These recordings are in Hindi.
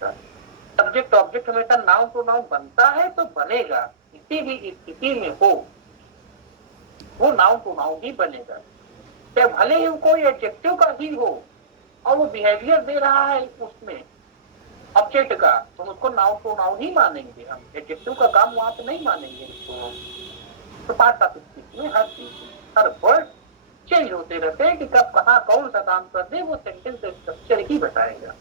सब्जेक्ट ऑब्जेक्ट हमेशा नाउन टू नाउन बनता है तो बनेगा, किसी भी स्थिति में हो वो नाउन टू नाउन ही बनेगा। चाहे भले ही कोई एडजेक्टिव का ही हो और वो बिहेवियर दे रहा है उसमें ऑब्जेक्ट का, तो उसको नाउन टू नाउन ही मानेंगे हम, एडजेक्टिव का काम वहां पे नहीं मानेंगे इसको। तो पार्ट ऑफ स्पीच में हर चीज, हर वर्ड चेंज होते रहते हैं कि कब कहाँ कौन सा काम कर दे, वो सेंटेंस स्ट्रक्चर ही बताएगा।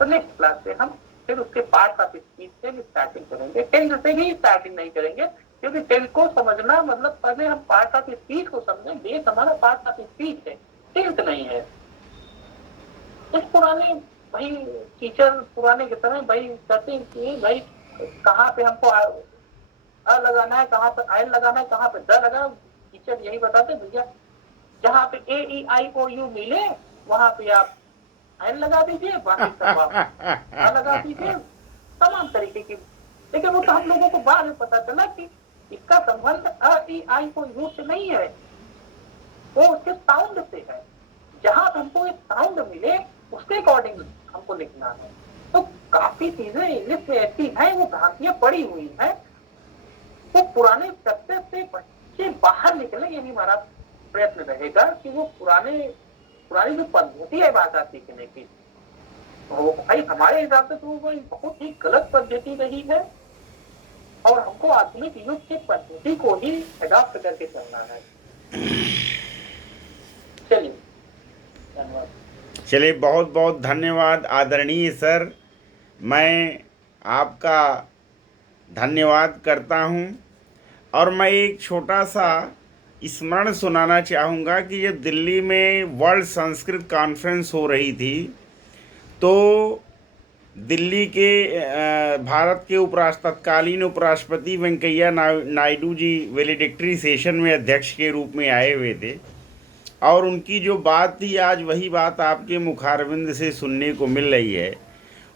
तो नेक्स्ट क्लास से हम फिर उसके पार्ट ऑफ स्पीच से स्टार्टिंग करेंगे। टेंस से भी स्टार्टिंग नहीं करेंगे, क्योंकि टेंस को समझना मतलब पहले हम पार्ट ऑफ स्पीच को समझें। बेस हमारा पार्ट ऑफ स्पीच है, टेंस नहीं है। इस पुराने भाई टीचर पुराने के समय भाई कहते हैं कि भाई कहाँ पे हमको अ लगाना है, कहाँ पे आय लगाना है, कहाँ पे द लगाना। टीचर यही बताते भैया जहाँ पे ए ई आई ओ यू मिले वहां पे आप एन लगा दीजिए, बाकी सब आप लगा दीजिए, तमाम तरीके की। लेकिन वो तो हम लोगों को बाद में पता चला कि इसका संबंध अ ई आई ओ यू से नहीं है, वो उसके साउंड से है। जहां हमको एक साउंड मिले उसके अकॉर्डिंग हमको लिखना है। तो काफी चीजें इंग्लिश में ऐसी हैं, वो भ्रांतियां पड़ी हुई हैं। वो पुराने स्ट्रक्चर से बच्चे बाहर निकले, यही हमारा प्रयत्न रहेगा कि वो पुरानी जो पद्धति है भाषा सीखने की, तो भाई हमारे हिसाब से तो वो बहुत ही गलत पद्धति रही है और हमको आधुनिक युग की पद्धति को ही अडॉप्ट करके चलना है। चलिए धन्यवाद। चलिए, बहुत बहुत धन्यवाद आदरणीय सर, मैं आपका धन्यवाद करता हूं। और मैं एक छोटा सा स्मरण सुनाना चाहूँगा कि जब दिल्ली में वर्ल्ड संस्कृत कॉन्फ्रेंस हो रही थी, तो दिल्ली के भारत के तत्कालीन उपराष्ट्रपति वेंकैया नायडू जी वैलेडिक्टरी सेशन में अध्यक्ष के रूप में आए हुए थे। और उनकी जो बात थी, आज वही बात आपके मुखारविंद से सुनने को मिल रही है।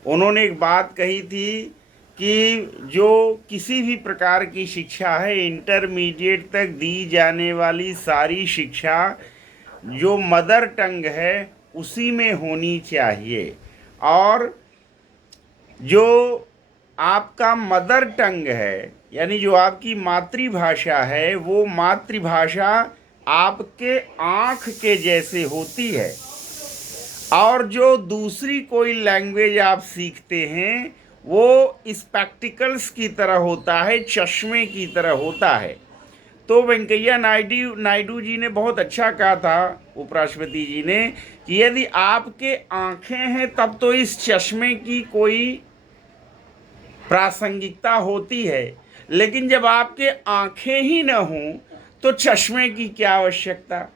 उन्होंने एक बात कही थी कि जो किसी भी प्रकार की शिक्षा है, इंटरमीडिएट तक दी जाने वाली सारी शिक्षा जो मदर टंग है उसी में होनी चाहिए। और जो आपका मदर टंग है, यानी जो आपकी मातृभाषा है, वो मातृभाषा आपके आँख के जैसे होती है। और जो दूसरी कोई लैंग्वेज आप सीखते हैं वो स्पेक्टिकल्स की तरह होता है, चश्मे की तरह होता है। तो वेंकैया नायडू जी ने बहुत अच्छा कहा था, उपराष्ट्रपति जी ने, कि यदि आपके आँखें हैं तब तो इस चश्मे की कोई प्रासंगिकता होती है, लेकिन जब आपके आँखें ही न हों तो चश्मे की क्या आवश्यकता।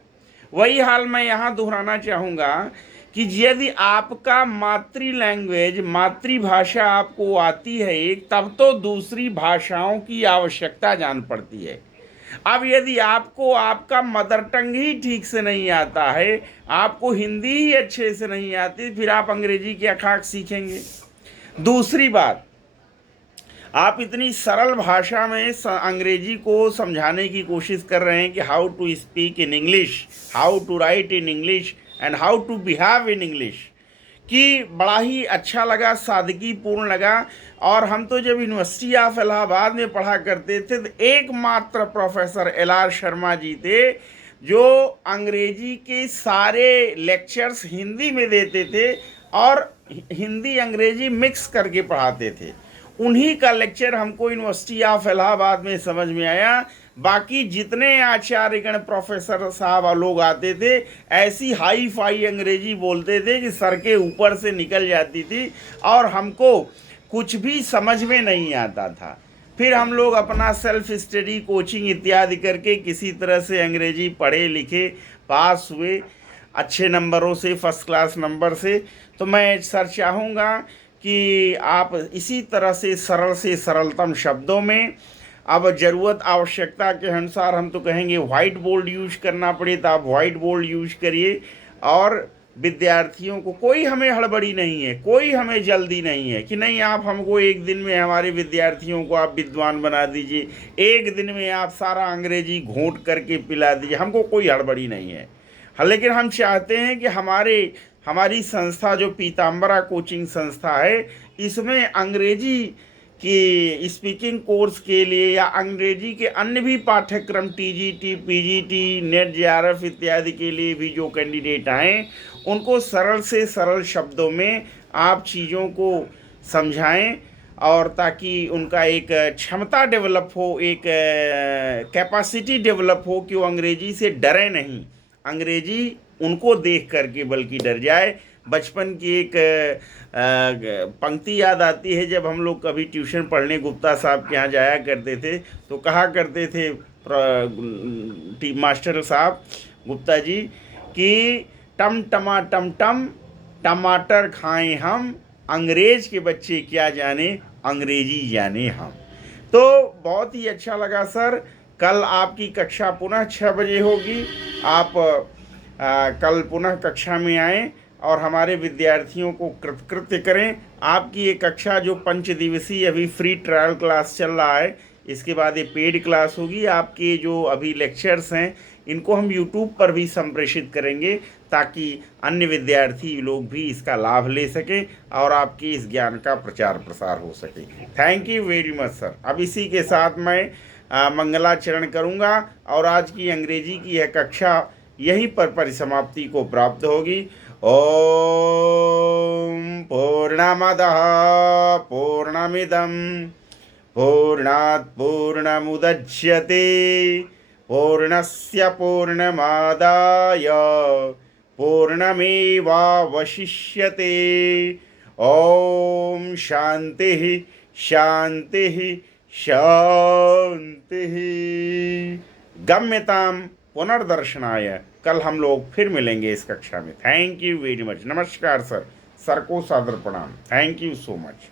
वही हाल मैं यहाँ दोहराना चाहूँगा कि यदि आपका मातृ लैंग्वेज, मातृभाषा आपको आती है एक, तब तो दूसरी भाषाओं की आवश्यकता जान पड़ती है। अब यदि आपको आपका मदर टंग ही ठीक से नहीं आता है, आपको हिंदी ही अच्छे से नहीं आती, फिर आप अंग्रेजी क्या खाक सीखेंगे। दूसरी बात, आप इतनी सरल भाषा में अंग्रेजी को समझाने की कोशिश कर रहे हैं कि how to speak in English, how to write in English and how to behave in English, कि बड़ा ही अच्छा लगा, सादगीपूर्ण लगा। और हम तो जब यूनिवर्सिटी ऑफ इलाहाबाद में पढ़ा करते थे तो एकमात्र प्रोफेसर LR शर्मा जी थे जो अंग्रेजी के सारे लेक्चर्स हिंदी में देते थे और हिंदी अंग्रेजी मिक्स करके पढ़ाते थे। उन्हीं का लेक्चर हमको यूनिवर्सिटी ऑफ इलाहाबाद में समझ में आया। बाकी जितने आचार्यगण प्रोफेसर साहब लोग आते थे, ऐसी हाई फाई अंग्रेजी बोलते थे कि सर के ऊपर से निकल जाती थी और हमको कुछ भी समझ में नहीं आता था। फिर हम लोग अपना सेल्फ स्टडी, कोचिंग इत्यादि करके किसी तरह से अंग्रेजी पढ़े लिखे पास हुए अच्छे नंबरों से, फर्स्ट क्लास नंबर से। तो मैं सर चाहूँगा कि आप इसी तरह से सरलतम शब्दों में, अब ज़रूरत आवश्यकता के अनुसार हम तो कहेंगे वाइट बोर्ड यूज करना पड़े तो आप वाइट बोर्ड यूज करिए। और विद्यार्थियों को, कोई हमें हड़बड़ी नहीं है, कोई हमें जल्दी नहीं है कि नहीं आप हमको एक दिन में हमारे विद्यार्थियों को आप विद्वान बना दीजिए, एक दिन में आप सारा अंग्रेजी घोंट करके पिला दीजिए, हमको कोई हड़बड़ी नहीं है। हाँ, लेकिन हम चाहते हैं कि हमारी संस्था जो पीताम्बरा कोचिंग संस्था है, इसमें अंग्रेजी कि स्पीकिंग कोर्स के लिए या अंग्रेजी के अन्य भी पाठ्यक्रम टीजीटी, पीजीटी, नेट जेआरएफ इत्यादि के लिए भी जो कैंडिडेट आए उनको सरल से सरल शब्दों में आप चीज़ों को समझाएं और ताकि उनका एक क्षमता डेवलप हो, एक कैपेसिटी डेवलप हो कि वो अंग्रेजी से डरे नहीं, अंग्रेजी उनको देख करके बल्कि डर जाए। बचपन की एक पंक्ति याद आती है, जब हम लोग कभी ट्यूशन पढ़ने गुप्ता साहब के यहाँ जाया करते थे तो कहा करते थे मास्टर साहब गुप्ता जी कि टम टमा टम टम टमाटर खाएं हम, अंग्रेज के बच्चे क्या जाने अंग्रेजी जाने हम। तो बहुत ही अच्छा लगा सर। कल आपकी कक्षा पुनः 6 बजे होगी। आप कल पुनः कक्षा में आएँ और हमारे विद्यार्थियों को कृतकृत्य करें। आपकी ये कक्षा जो 5 दिवसीय अभी फ्री ट्रायल क्लास चल रहा है, इसके बाद ये पेड क्लास होगी। आपके जो अभी लेक्चर्स हैं इनको हम यूट्यूब पर भी संप्रेषित करेंगे ताकि अन्य विद्यार्थी लोग भी इसका लाभ ले सकें और आपके इस ज्ञान का प्रचार प्रसार हो सके। Thank you very much sir. अब इसी के साथ मैं मंगलाचरण करूंगा और आज की अंग्रेजी की यह कक्षा यहीं पर परिसमाप्ति को प्राप्त होगी। ओम पूर्णमदः पूर्णमिदं पूर्णात् पूर्णमुदच्यते पूर्णस्य पूर्णमादाय पूर्णमेवावशिष्यते। ओम शांतिः शांतिः शांतिः। गम्यतां पुनर्दर्शनाय। कल हम लोग फिर मिलेंगे इस कक्षा में। Thank you very much. नमस्कार सर। सर को सादर प्रणाम। Thank you so much.